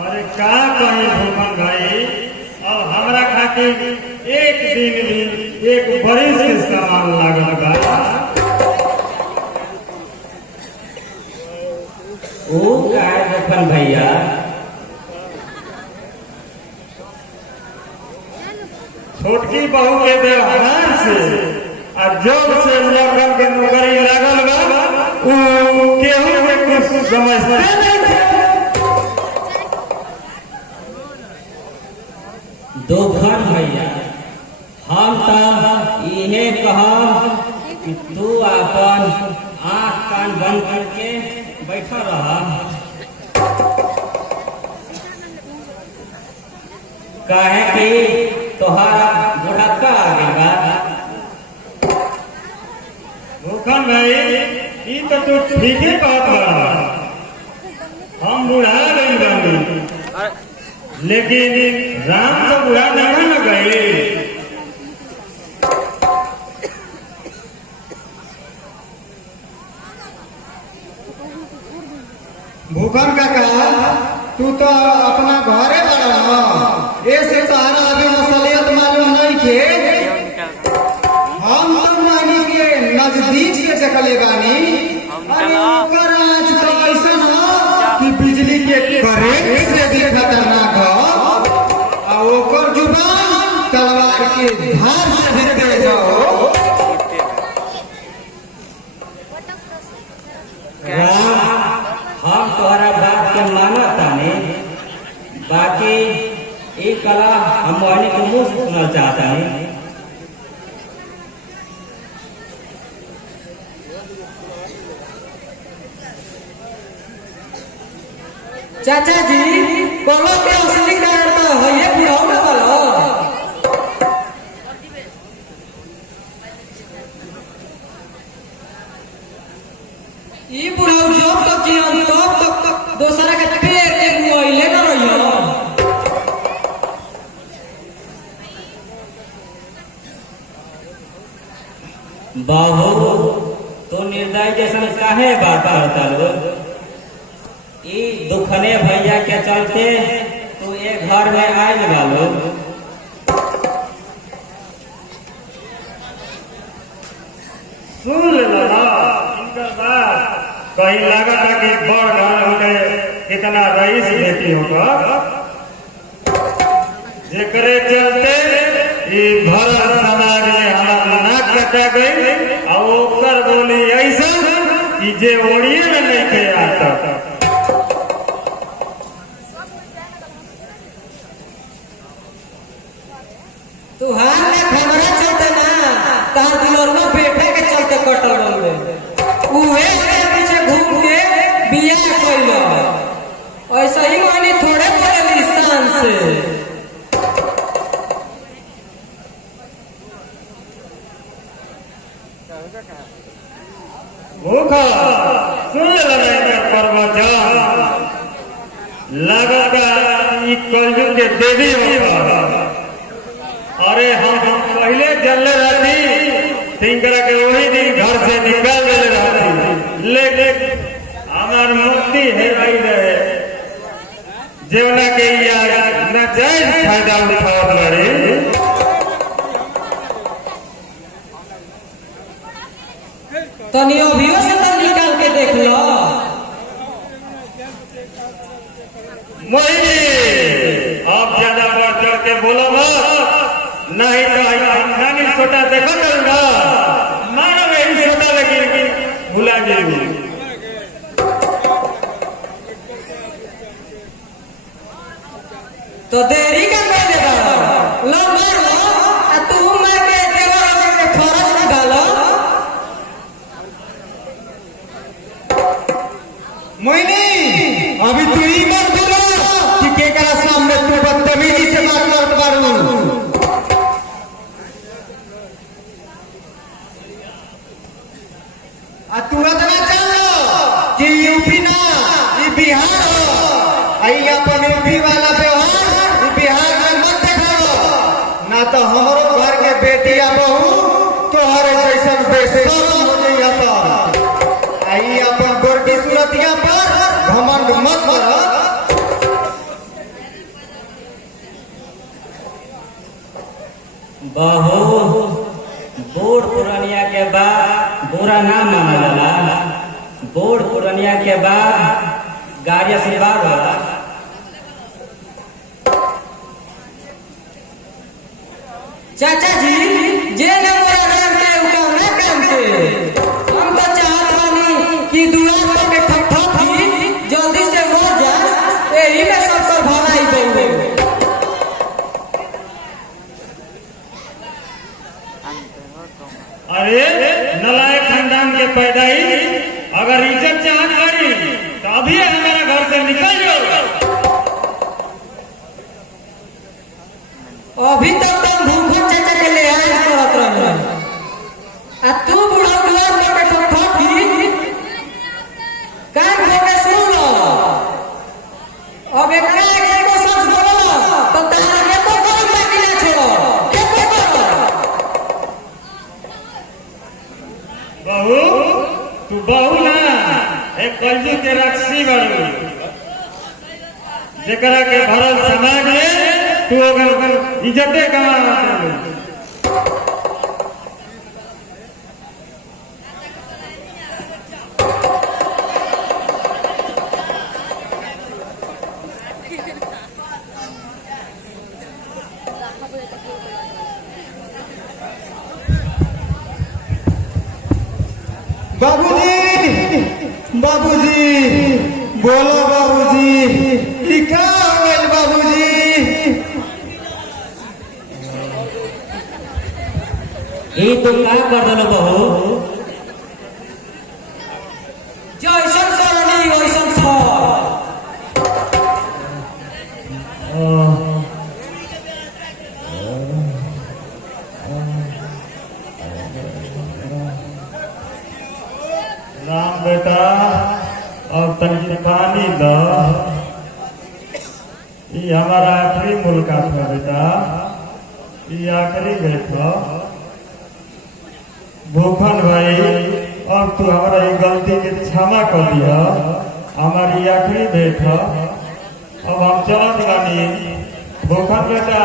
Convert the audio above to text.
अरे का कहीं भूखन भाई, अब हमरा खातिर एक दिन भी एक बड़ी से सामान लागल बा। ओ का है भूखन भैया? छोटकी बहू के व्यवहार से और जब से लगन के नौकरी लागल बा, केहू के कुछ समझते नहीं। भूखन भैया, हम तो इहे कहब कि तू अपन आँख कान बंद करके बैठा रह। काहे कि तोहारा बुढ़ापा आ गइल बा। भूखन भाई, ई तो तू ठीक ही बात बा। हम बुढ़ा गई बानी, लेकिन राम तो बुढ़ा नहीं न गए। भूखन काका, तू तो अपना घरे बड़ा ऐसे तोहरा अभी असलियत मालूम नहीं के। हम तो मानी के नजदीक से देखले बानी। अरे ओकर आँच तो ऐसा ना कि बिजली के करंट से भी खतरनाक हो, और ओकर जुबान तलवार के धार से भी तेज हो। हम तोहरा बात के मानता नहीं, बाकी ये कला हम वाणी के मुंह से सुनना चाहता नहीं। चाचा जी, कलो के असली कारण तो है ये बुढ़ाऊ ना वाला। ई बुढ़ाऊ जब तक जियन तब तक दोसरा के पेड़ के मुआइले न रहियो। बाबू, तो निर्दय जैसा काहे बात करता लो? ई दुखने भैया के चलते तू ये घर में आयल बालो। सुन लेला इनकर बात, कहीं लागत है कि बड़ घर होके कितना रईस बेटी होगा, जेकरे चलते ये घर समाज में हमारा नाक कटा गई, और ओकर बोली ऐसा कि जे ओड़िए में नहीं थे आता। तुहार ने हमरा चलते ना, तार दिलवा बेटे के चलते कटल रहे। उहे के पीछे घूम के बियाह कइलो। ऐसा ही मानी थोड़े पड़े शान से। भूखा सुन लेना इनकर प्रवचन, लगता ई कलयुग के देवी होगा। अरे हम पहले जलने रहती, तिंकरा के वही दिन घर से निकाल देने रहती, लेकिन हमार मुक्ति हेराई रहे, जेवना के यार नाजायज फायदा उठाव लड़ी। तनी अभियो से तो निकाल के देख लो। मोहिनी, अब ज्यादा बढ़ चढ़ के बोलो मत, नहीं तो नानी छोटा देखो करूंगा, मानो यही छोटा लगी भुला जाएगी। तो देरी का कर देगा। लो मार लो, आ तू मार के देवर के खरच निकालो। मोहिनी, अभी तू ही मत बोलो कि केकरा सामने तू बदतमीजी से बात करत बारू। आ तू इतना जान लो कि यूपी ना ई बिहार हो। आई अपन यूपी वाला व्यवहार ई बिहार में मत दिखाओ, ना तो हमरो घर के बेटिया बहू तोहरे जैसन बेशरम हो जाइया। तो आई अपन गोरकी सूरतिया पर घमंड मत करो। बहू बूढ़ पुरनिया के बाद बुरा ना माना जाला। बूढ़ पुरनिया के बाद गाड़ी से बार चाचा जी जे न मोरा राम के उकावना काम के हम तो चाहत बानी कि दुआर पर के ठठठी जल्दी से हो जा, एही में सब पर भलाई देवे। अरे नलायक खानदान के पैदाई अगर इज्जत चाहत करी तो अभी हमारा घर से निकल जाओ। अभी तक तुम भूखन चाचा के ले आए करत रहे आ तू बुढ़ा दुआर पर के ठठठी कान खोल के सुन लो। अब एकरा एक को शब्द बोलो तो तारा के तो गलत बाकी ना छोड़ो के करो। बहू तू बहू ना एक कलजू के रक्षी बड़ू जेकरा के भरल समाज में तू अगर इज्जते कमा बाबूजी बाबूजी बोलो बाबूजी ई का हो गइल बाबूजी। ये तो का कर दलो बहू। जैसन करनी वैसन फल। राम बेटा और तनकी पानी द ये हमारा आखिरी मुलाकात है बेटा, ये आखिरी भेंट है। भूखन भाई और तू हमारा ये गलती के क्षमा कर दिया, हमारी आखिरी भेंट है। अब हम चलत बानी। भूखन बेटा